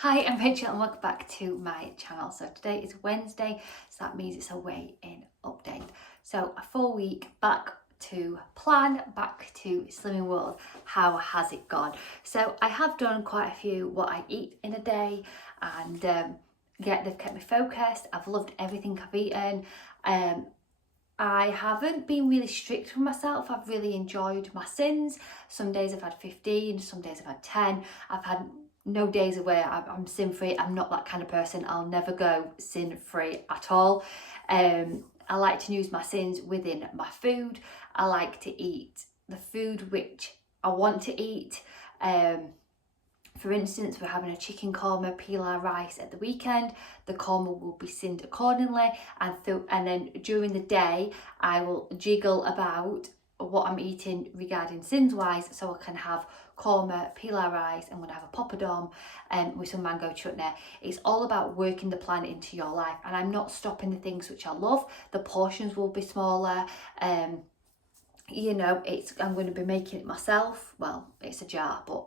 Hi, I'm Rachel and welcome back to my channel. So today is Wednesday, so that means it's a weigh in update. So a full week back to plan, back to Slimming World. How has it gone? So I have done quite a few what I eat in a day, and yeah, they've kept me focused. I've loved everything I've eaten. I haven't been really strict with myself. I've really enjoyed my sins. Some days I've had 15, some days I've had 10. I've had no days where I'm sin free. I'm not that kind of person. I'll never go sin free at all. I like to use my sins within my food. I like to eat the food which I want to eat. For instance, we're having a chicken korma pilau rice at the weekend. The korma will be sinned accordingly, and then during the day I will jiggle about what I'm eating regarding sins wise, so I can have korma pilau rice. I'm going to have a poppadom with some mango chutney. It's all about working the plan into your life, and I'm not stopping the things which I love. The portions will be smaller. I'm going to be making it myself. Well, it's a jar, but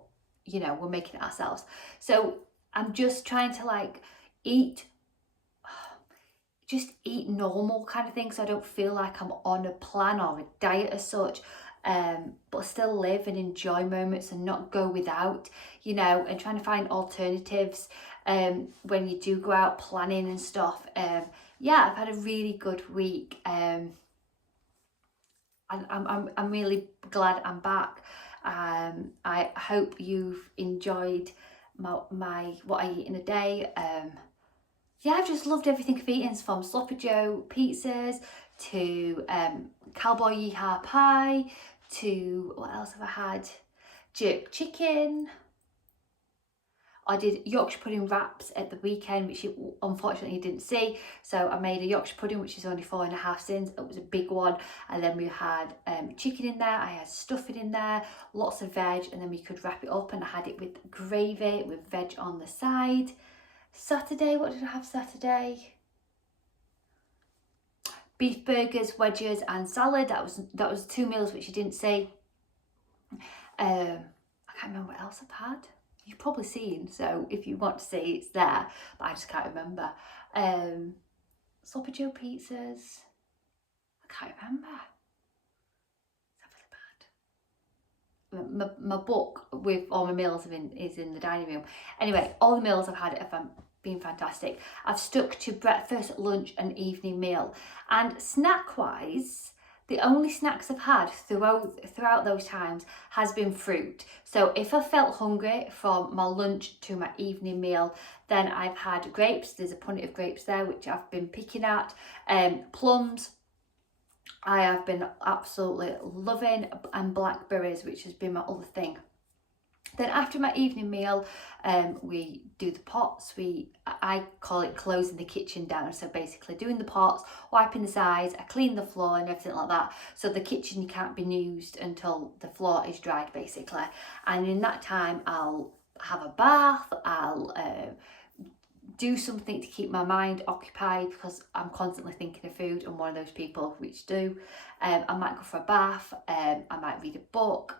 we're making it ourselves. So I'm just trying to eat normal kind of thing, so I don't feel like I'm on a plan or a diet as such, but still live and enjoy moments and not go without, and trying to find alternatives when you do go out planning and stuff. I've had a really good week, and I'm really glad I'm back. I hope you've enjoyed my what I eat in a day. I've just loved everything I've eaten, from Sloppy Joe pizzas to cowboy yeehaw pie to what else have I had? Jerk chicken. I did Yorkshire pudding wraps at the weekend, which you unfortunately didn't see. So I made a Yorkshire pudding, which is only 4.5 sins. It was a big one. And then we had chicken in there. I had stuffing in there, lots of veg, and then we could wrap it up, and I had it with gravy with veg on the side. Saturday, what did I have Saturday? Beef burgers, wedges and salad. That was 2 meals which you didn't see. I can't remember what else I've had. You've probably seen, so if you want to see, it's there, but I just can't remember. Sloppy Joe pizzas. I can't remember. It's really bad. My book with all my meals is in the dining room. Anyway, all the meals I've had have been fantastic. I've stuck to breakfast, lunch and evening meal. And snack-wise, the only snacks I've had throughout those times has been fruit. So if I felt hungry from my lunch to my evening meal, then I've had grapes. There's a punnet of grapes there, which I've been picking at. Plums, I have been absolutely loving, and blackberries, which has been my other thing. Then after my evening meal, we do the pots. I call it closing the kitchen down. So basically doing the pots, wiping the sides, I clean the floor and everything like that. So the kitchen can't be used until the floor is dried, basically. And in that time, I'll have a bath, I'll do something to keep my mind occupied, because I'm constantly thinking of food. I'm one of those people which do. I might go for a bath, I might read a book,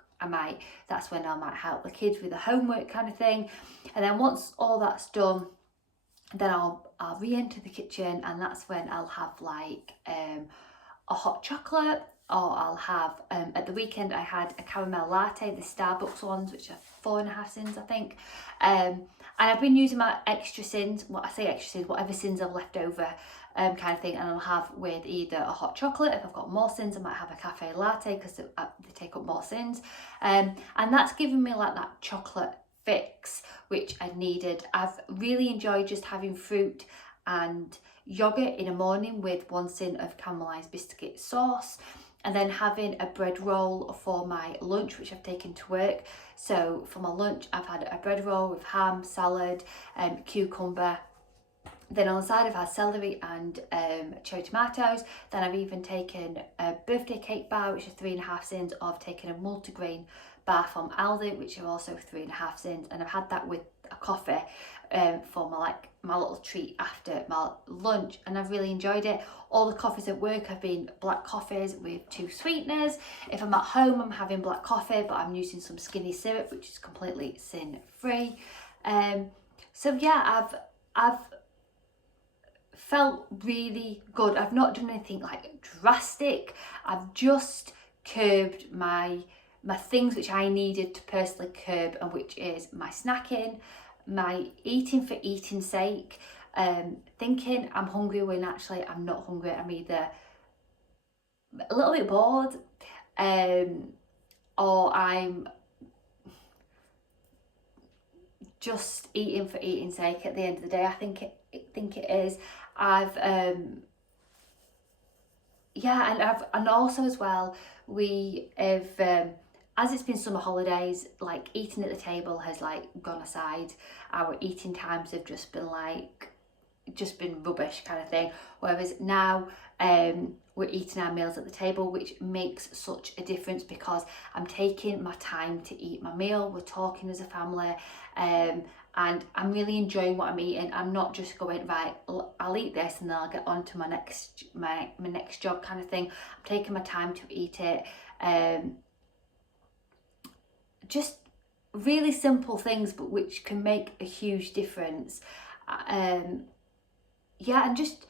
that's when I might help the kids with the homework kind of thing. And then once all that's done, then I'll re-enter the kitchen, and that's when I'll have a hot chocolate, or I'll have, at the weekend I had a caramel latte, the Starbucks ones, which are 4.5 sins, I think. And I've been using my extra sins, whatever sins I've left over, kind of thing, and I'll have with either a hot chocolate. If I've got more sins, I might have a cafe latte, because they take up more sins. And that's given me that chocolate fix which I needed. I've really enjoyed just having fruit and yogurt in the morning with 1 sin of caramelised biscuit sauce, and then having a bread roll for my lunch, which I've taken to work. So for my lunch, I've had a bread roll with ham, salad, cucumber. Then on the side I've had celery and cherry tomatoes. Then I've even taken a birthday cake bar, which is 3.5 sins. I've taken a multigrain bar from Aldi, which are also 3.5 sins, and I've had that with a coffee for my little treat after my lunch, and I've really enjoyed it. All the coffees at work have been black coffees with 2 sweeteners. If I'm at home, I'm having black coffee, but I'm using some skinny syrup, which is completely sin free. So yeah, I've felt really good. I've not done anything like drastic. I've just curbed my things which I needed to personally curb, and which is my snacking, my eating for eating's sake, thinking I'm hungry when actually I'm not hungry. I'm either a little bit bored, or I'm just eating for eating's sake at the end of the day. I think it is. I've and also as well, we have as it's been summer holidays, like eating at the table has like gone aside. Our eating times have just been rubbish kind of thing. Whereas now we're eating our meals at the table, which makes such a difference because I'm taking my time to eat my meal. We're talking as a family, and I'm really enjoying what I'm eating. I'm not just going, right, I'll eat this and then I'll get on to my next job kind of thing. I'm taking my time to eat it. Just really simple things, but which can make a huge difference. And just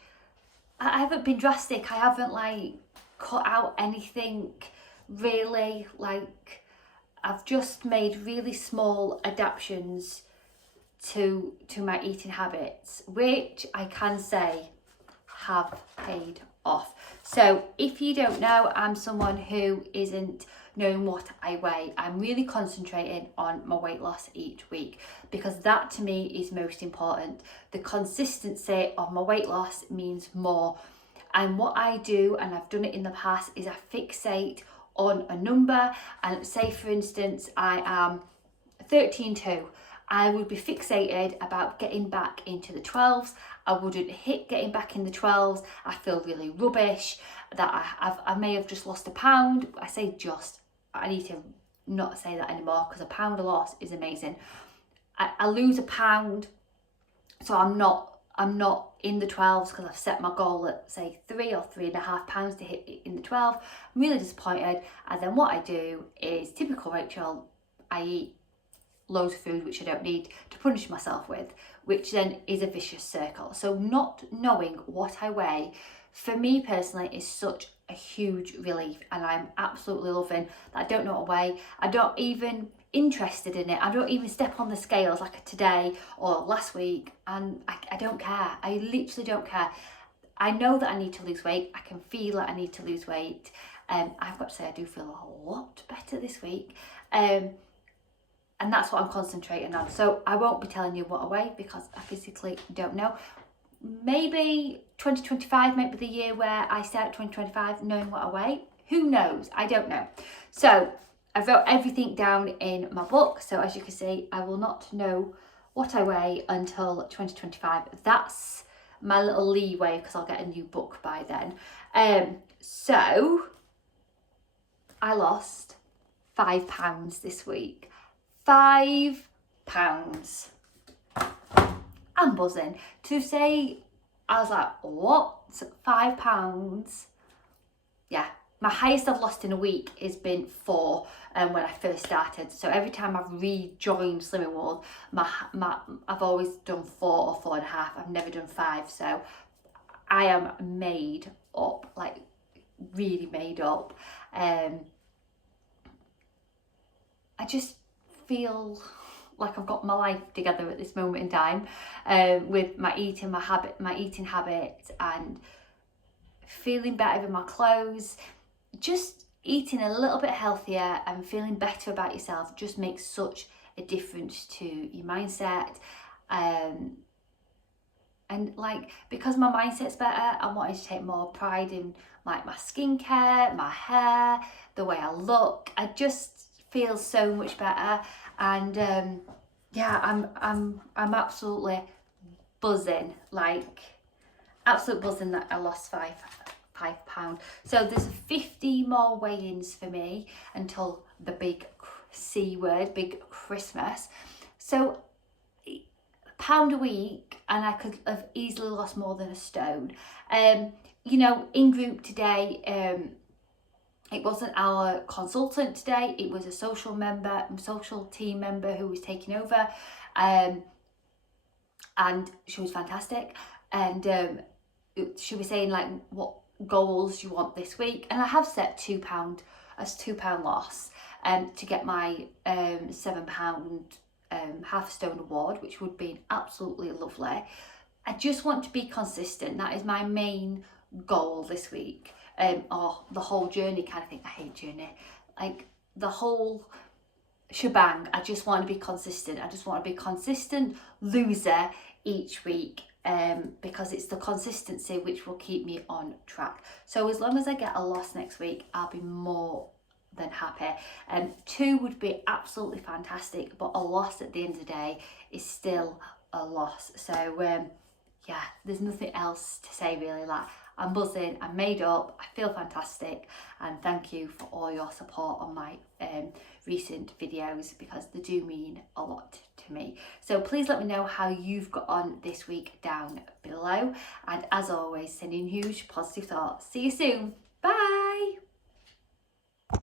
I haven't been drastic. I haven't like cut out anything really. Like, I've just made really small adaptations to my eating habits, which I can say have paid off. So if you don't know, I'm someone who isn't knowing what I weigh. I'm really concentrating on my weight loss each week, because that to me is most important. The consistency of my weight loss means more. And what I do, and I've done it in the past, is I fixate on a number. And say for instance I am 13.2, I would be fixated about getting back into the 12s. I wouldn't hit getting back in the 12s. I feel really rubbish that I may have just lost a pound. I say just, I need to not say that anymore, because a pound loss is amazing. I lose a pound, so I'm not in the 12s because I've set my goal at say 3 or 3.5 pounds to hit in the 12. I'm really disappointed. And then what I do is typical Rachel, I eat loads of food which I don't need to punish myself with, which then is a vicious circle. So not knowing what I weigh for me personally is such a huge relief, and I'm absolutely loving that I don't know what I weigh. I don't even interested in it. I don't even step on the scales like today or last week, and I don't care. I literally don't care. I know that I need to lose weight. I can feel that I need to lose weight. I've got to say I do feel a lot better this week. And that's what I'm concentrating on. So I won't be telling you what I weigh because I physically don't know. Maybe 2025 might be the year where I start 2025 knowing what I weigh. Who knows? I don't know. So I wrote everything down in my book. So as you can see, I will not know what I weigh until 2025. That's my little leeway because I'll get a new book by then. So I lost 5 pounds this week. 5 pounds. I'm buzzing. To say, I was like, what? 5 pounds? Yeah. My highest I've lost in a week has been 4 when I first started. So every time I've rejoined Slimming World, I've always done 4 or 4.5. I've never done 5. So I am made up, like really made up. I just feel like I've got my life together at this moment in time, with my eating habits, and feeling better in my clothes. Just eating a little bit healthier and feeling better about yourself just makes such a difference to your mindset. And like, because my mindset's better, I'm wanting to take more pride in like my skincare, my hair, the way I look. I just feel so much better, and I'm absolutely buzzing, like absolute buzzing that I lost 5 pounds. So there's 50 more weigh-ins for me until the big C word, big Christmas. So £1 a week, and I could have easily lost more than a stone. In group today, it wasn't our consultant today, it was a social team member who was taking over. and she was fantastic. And she was saying like what goals you want this week, and I have set £2 as £2 loss to get my £7 half a stone award, which would be absolutely lovely. I just want to be consistent. That is my main goal this week, or the whole journey kind of thing. I hate journey, like the whole shebang. I just want to be consistent. I just want to be consistent loser each week, because it's the consistency which will keep me on track. So as long as I get a loss next week, I'll be more than happy. 2 would be absolutely fantastic, but a loss at the end of the day is still a loss. So yeah, there's nothing else to say really. Like, I'm buzzing, I'm made up, I feel fantastic, and thank you for all your support on my recent videos, because they do mean a lot to me. So please let me know how you've got on this week down below, and as always, sending huge positive thoughts. See you soon. Bye.